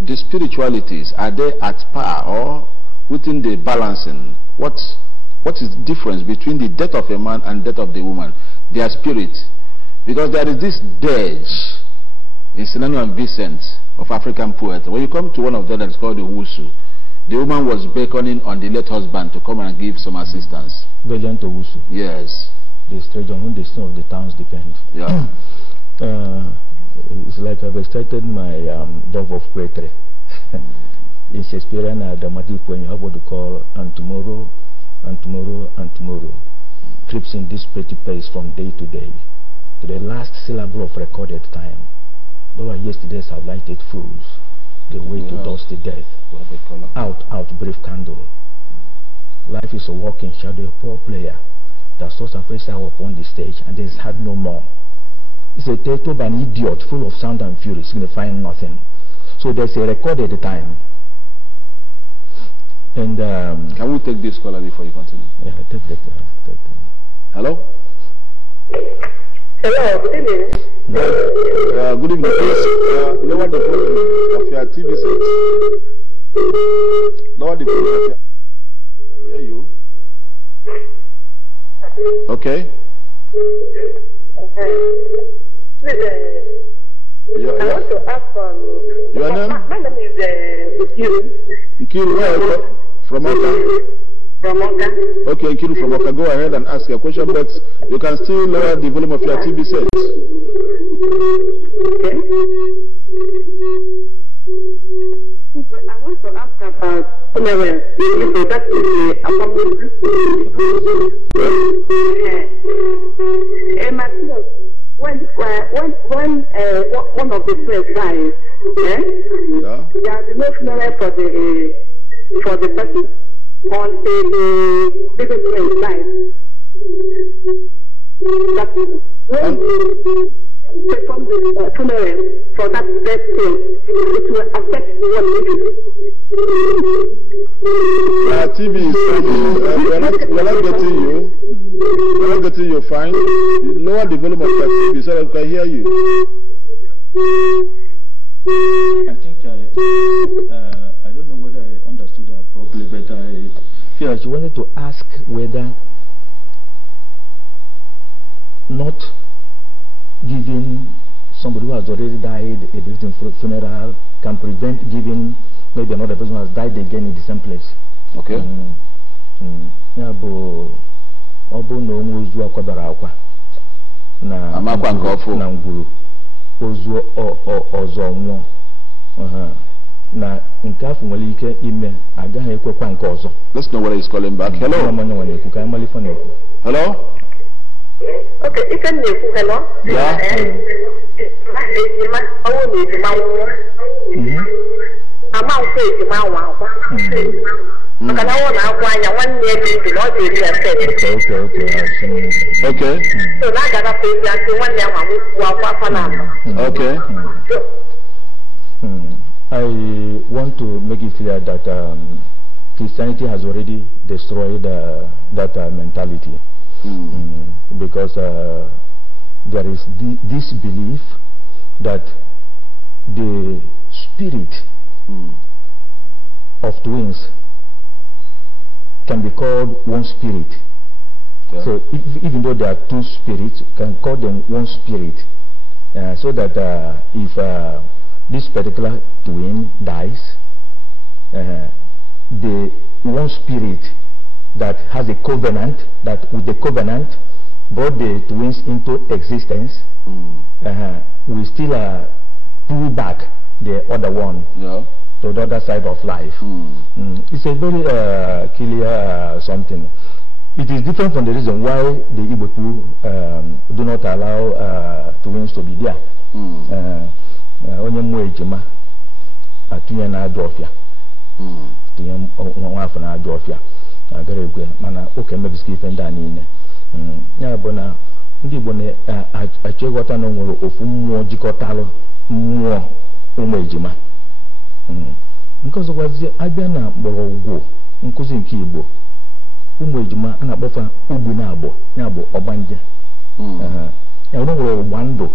the spiritualities, are they at par or within the balancing? What is the difference between the death of a man and death of the woman? Their spirit. Because there is this dirge in Sinanu and Vincent of African poets. When you come to one of them that is called the Wusu, the woman was beckoning on the late husband to come and give some assistance. Valiant to Wusu. Yes. The stage on whom the stone of the towns depend. Yeah. It's like I've extracted my dove of poetry. In Shakespearean dramatic poem, you have what you call and tomorrow, and tomorrow, and tomorrow. Creeps in this petty pace from day to day, to the last syllable of recorded time. Though our yesterdays have lighted fools, the way to dusty death. Out, out, brave candle. Life is a walking shadow, a poor player that saw some pressure upon the stage and is had no more. It's a tale of an idiot full of sound and fury, signifying nothing. So there's a recorded time. And can we take this caller before you continue? Yeah, take that. Hello? Hello, good evening. Good evening. Please lower the volume of your TV set. Lower the volume of your... I can hear you. Okay. I want to ask your name? My name is Nkiru. Nkiru, where? From Oka? From Oka. Okay, Nkiru from Oka, go ahead and ask your question, but you can still lower the volume of your TV set. Okay. I want to ask about that is when one of the friends dies, there is no funeral for the person until the living friend dies. But when you perform the funeral for that dead thing, it will affect the one living. TV is we're not getting you. We're not getting you fine. You lower the volume of your TV so that we can hear you. I think I don't know whether I understood her properly, but I feel she wanted to ask whether not giving somebody who has already died a victim funeral can prevent giving maybe another person who has died again in the same place. Okay. Yeah, but obu no ozu akwabara akwa na amakwa nke ofu na ngwuru ozu ọzọ nwụọ na nke afọ nwere ike ime agaghị ekwekwa nke ọzọ. Let's know where he's calling back. Hello. Hello. Okay, you can hello. Yeah. Okay. So now that okay. I want to make it clear that Christianity has already destroyed that mentality. Because there is this belief that the spirit of twins can be called one spirit. Yeah. So even though there are two spirits, you can call them one spirit. So that if this particular twin dies, the one spirit that has a covenant, that with the covenant brought the twins into existence, we still pull back the other one to the other side of life. It's a very clear something. It is different from the reason why the Igbo people do not allow twins to be there. Onye mwe ejima atunye na adofia. Atunye nwaafọ na adofia. Agara egwe mana oke mebiski ife ndị a niile. Ya bụ na ndị Igbo na-achịghọta na nwere ofu mmụọ jikọtalụ mmụọ ụmụ ejima. Nke ọzọkwazi abịa na mgbọrọgwụ nkụzi nke Igbo, ụmụ ejima a na-akpọfa ugwu na abụọ, ya bụ ọgbanje. Ya nwere ụgba ndụ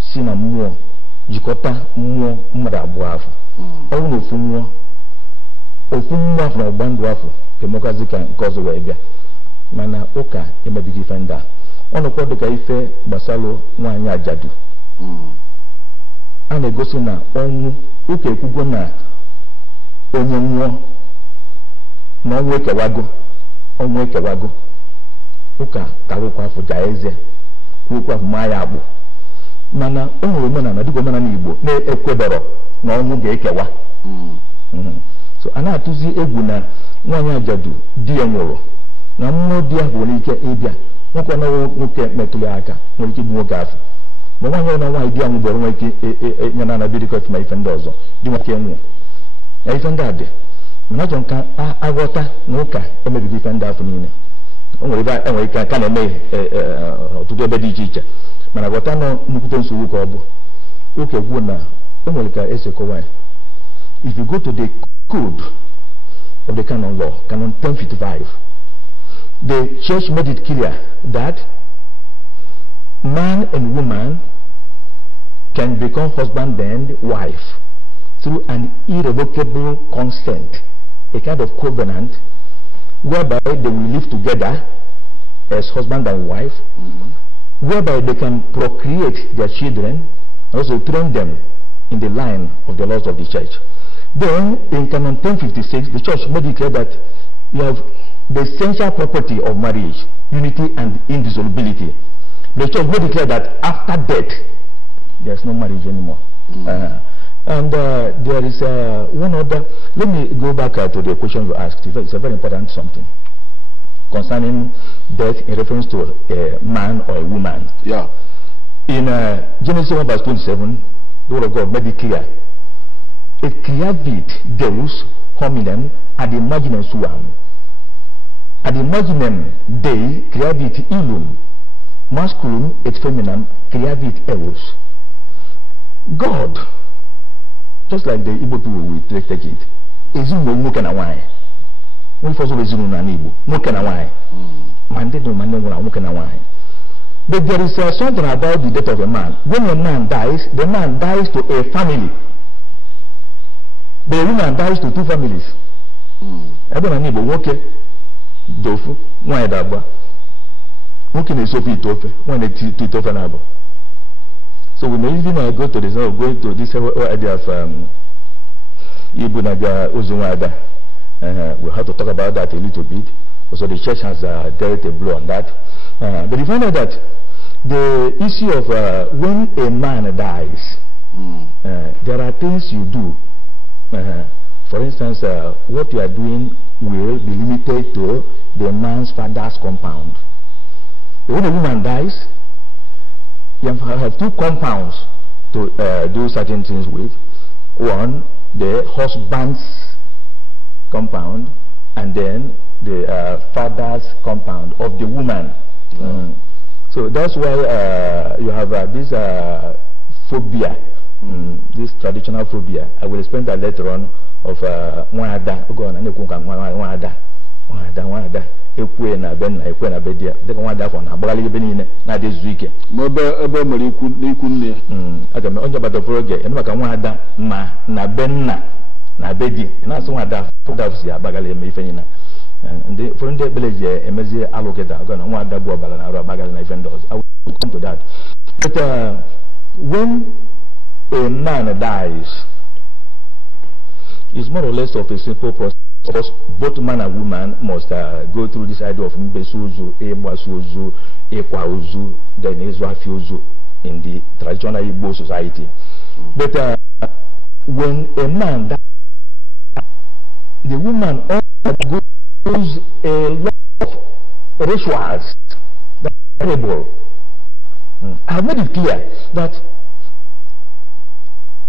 si na mmụọ jikọta mmụọ mmadụ abụọ afọ. ọnwụ na ofu mmụọ afọ na ọgba ndụ afọ kemọkazi ka nke ọzọ wee bịa mana ụka emebighị ife ndị a ọnụkwa dịka ife gbasalụ nwaanyị ajadu a na-egosi na ọnwụ ụka ekwugo na onye nwụọ na ọnwụ ekewago ụka karụkwa afọ ja eze kwukwa afọ maa ya agbụ mana o nwere omenala dịka omenala Igbo na-ekwedọrọ na ọnwụ ga-ekewa so a na-atụzi egwu na nwaanyị ajadu di ya nwụrụ na mmụọ di ya nwere ike ịbịa nwoke na nwoke metụrụ ya aka nwere ike igbu nwoke afọ ma nwaanyị na nwaanyị di ya nwụbọrọ nwere ike nye na anabirikọt ma ife ndị ọzọ di nwoke nwụọ ya ife ndị a dị mana achọ nka aghọta na ụka emebighị ife ndị afọ niile o nwere ebe enwere ike ka na-eme ọtụtụ ebe dị iche iche mana ghọta nọ nnukwute nsogbu ka ọ bụ ụka gwuo na o nwere ka esi kọwa ya. If you go to the code of the canon law, canon 1055, the church made it clear that man and woman can become husband and wife through an irrevocable consent, a kind of covenant whereby they will live together as husband and wife, whereby they can procreate their children, also train them in the line of the laws of the church. Then, in Canon 1056, the church made it clear that you have the essential property of marriage, unity and indissolubility. The church made it clear that after death, there's no marriage anymore. And there is one other. Let me go back to the question you asked. It's a very important something concerning death in reference to a man or a woman. Yeah. In Genesis 1 verse 27, the word of God made it clear. Et creavit Deus hominem ad imaginem suam. Ad imaginem Dei creavit illum, masculum et feminam creavit eos. God, just like the Igbo people will take it, ezinụlọ nwoke na nwaanyị. When first of ezinụlọ na Igbo, nwoke na nwaanyị. Mande no mande nwere nwoke na nwaanyị. But there is something about the death of a man. When a man dies, the man dies to a family. The woman dies to two families. Ebe na Igbo nwoke dofu, nwaanyị dagba. Nwoke na-esofe ite ofe, nwaanyị na-eti ite ofe na-abụ. So we may even go to this, go to this idea of Igbo Naga Uzumada. We have to talk about that a little bit. Also, the church has dealt a blow on that. But you find out that the issue of when a man dies, there are things you do. For instance, what you are doing will be limited to the man's father's compound. When a woman dies, you have two compounds to do certain things with. One, the husband's compound, and then the father's compound of the woman. So that's why you have this phobia, this traditional phobia. I will explain that later on of Wada. Ekwe na ben na ekwe na bedia deka nwa da afọ na agbali ebe niile na de zuike mo ebe mere ikwu nne aga me onja bata proge enu maka nwa ada ma na benna na bedi na so nwa da afọ si agbali eme ife nyina ndị for ndị ebeleje emezi aloketa aga na nwa ada bu obala na arụ agbali na ife ndos. I will come to that. But when a man dies, it's more or less of a simple process. Because both man and woman must go through this idea of Mbesuzu, Ebasuzu, Ekwauzu, then Ezwafiuzu in the traditional Igbo society. But when a man dies, the woman also goes a lot of rituals that are terrible. I have made it clear that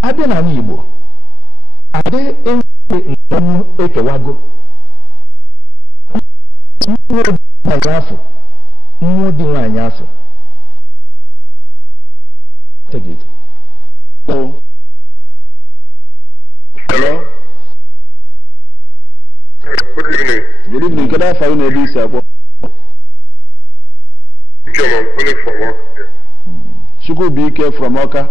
Abena Igbo, are they ekewago take it. Hello. Good evening. Good evening. Can I find a this? I'm calling from Oka. Shuku BK from Oka.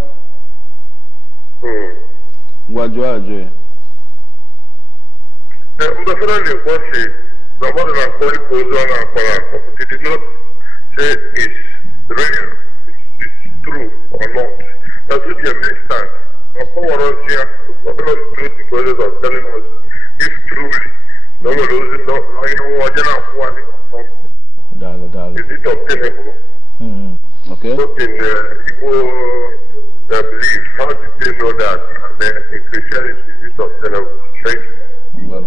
Ngwajoajoe. Definitely, what she, the mother and father goes on and she did not say it's real, it's true or not. That's what you understand. Of course, here, the truth because of telling us if truly, no one loses, no, you know, what you're not wanting. Is it obtainable? Okay. But in Igbo belief, how did they know that? And then in Christianity, is it obtainable? Thank you. Well,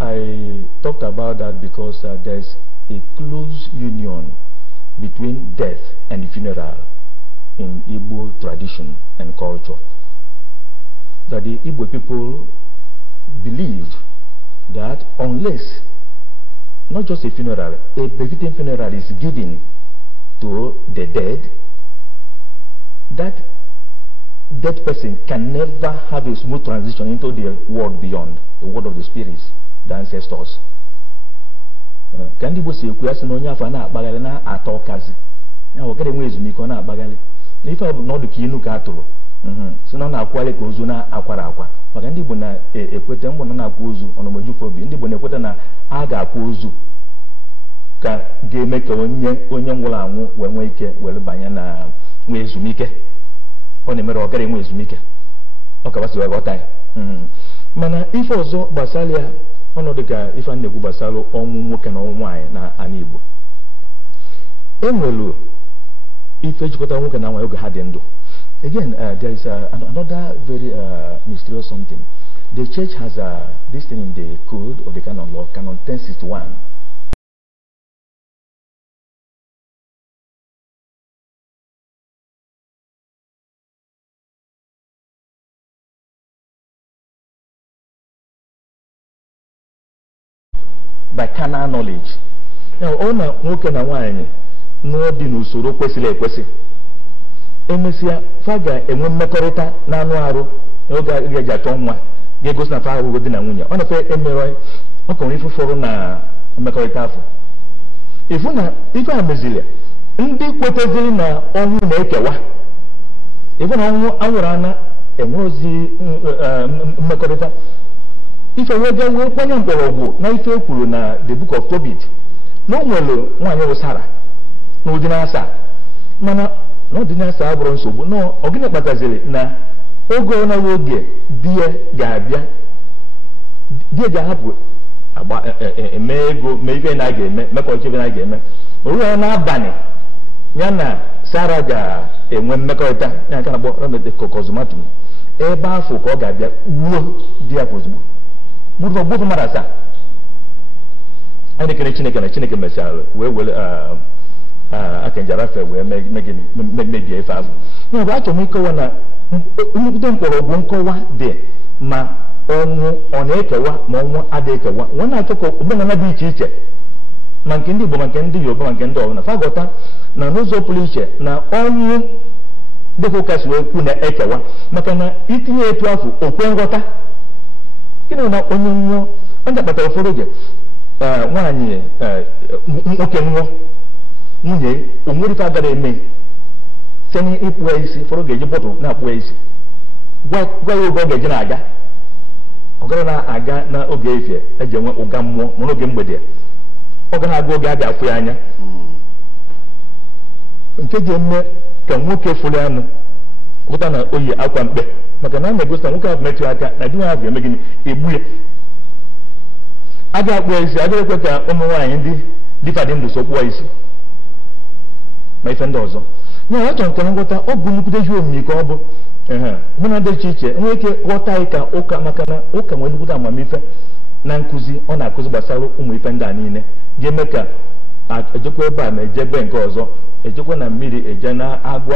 I talked about that because there's a close union between death and funeral in Igbo tradition and culture. That the Igbo people believe that unless not just a funeral, a befitting funeral is given to the dead, that dead person can never have a smooth transition into the world beyond, the world of the spirits, the ancestors. Can you say, "Kuyasin for na bagali na atokazi"? Now, get away with me, Kona bagali. If I have not the kinu cattle, so now quality goes na aquaraqua. But Andy Bona equatem on a kuzu on a mojufobi, Indi Bonapotana aga kuzu. Ka game make a onion when wake well bayana wezumike. On the middle of getting wezumike. Okay, what's your time? Mana if also Basalia, one of the guy, if I never Basalo, on working on wine na anibo. Emelu, if you got a work and I had endo. Again, there is another very mysterious something. The church has this thing in the code of the canon law, canon 1061. By carnal knowledge. Now, on a working and wine, no dinus or kwesi. Emesia faga enwe mmekọrịta na anụ arụ oge ga achọ nwa ga-egosi na fa ahụ dị na nwunye ọ na-fe emere ọkọrọ ife fọrọ na mmekọrịta afọ ifu na ife a mezili ndị kweteziri na ọnwụ na-ekewa ifu na ọnwụ anwụrụ ana enwe ozi mmekọrịta ife wee kwanye mkpọrọgwụ na ife ekwuru na the book of Tobit na o nwere nwaanyị wụsara na ụdị na-asa mana no didn't say so no ogene kpataziri na ogo na oge die ga-abịa die ga-ahapụ agba ego me ife na ga-eme mekọ ife na ga-eme oru na abani ya na Sara ga-enwe mmekọrịta ya ka na-akpọ remete kokozumatum ebe afọ ka ọ ga-abịa wuo die apozugbo gburu marasa anyị kere Chineke mesara wee were akenjara fe wee mebie ife afọ ya bụ achọrọ m ịkọwa na nnukwu mkpọrọgwụ nkọwa dị ma ọnwụ ọ na-ekewa ma ọnwụ adịghị ekewa nwe na-achọ ka omenala dị iche iche ma nke ndị Igbo ma nke ndị Yoruba ma nke ndị ọbụla fagọta na n'ụzọ pụrụ iche na ọnwụ dịka ụka si wee kwu na-ekewa maka na itinye etu afọ okwe nghọta gịnị na onye nwụọ ọ kpatara ụfọdụ oge nwaanyị nwoke nwụọ nwunye onwere ife agara eme site n'ịkpụ isi fọrọ ga-eji bọtụ na-akpụ isi gwa ya oge ọ ga-eji na-aga ọ gara na-aga n'oge efie eji enwe ụga mmụọ n'oge mgbede ọ ga na-aga oge a ga-afụ ya anya nke ga-eme ka nwoke fụrụ anụ pụta na oyi akwa mkpe maka na a na-egosi na nwoke ahụ metụ aka na di nwa ahụ ga-eme gịnị egbu ya a ga-akpụ isi a ga-ekwe ka ụmụ nwaanyị ndị dịfadị ndụ so kpụọ isi ma ife ndị ọzọ ya achọrọ nke nghọta ọ bụ nnukwute ji omimi ka ọ bụ mụna dị iche iche nwee ike ghọta anyị ka ụka maka na ụka nwere nnukwute amamife na nkụzi ọ na-akụzi gbasara ụmụ ife ndị a niile ga-eme ka ejekwa ebe a ma eje ebe nke ọzọ ejekwa na mmiri eje na agụ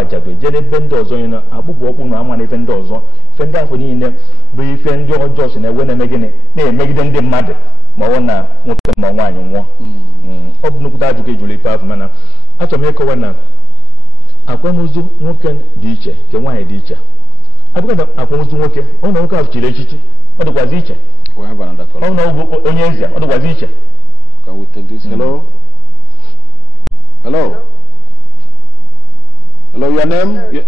ajado eje n'ebe ndị ọzọ nyere akpụkpọ ọkpụ na ama na ife ndị ọzọ ife ndị afọ niile bụ ife ndị ọjọọ si na-ewe na-eme gịnị na-emegide ndị mmadụ ma ọ na nwoke ma nwaanyị nwụọ ọ bụ nnukwute ajụjụ ejụrụ ife afọ mana achọrọ m ịkọwa na akwamozu nwoke dị iche nke nwaanyị dị iche abụghị na akwamozu nwoke ọ na nwoke ahụ chiri echichi ọ dịkwazi iche ọ na onye eze ọ dịkwazi iche. Can we take this? Hello? Hello? Hello, your name?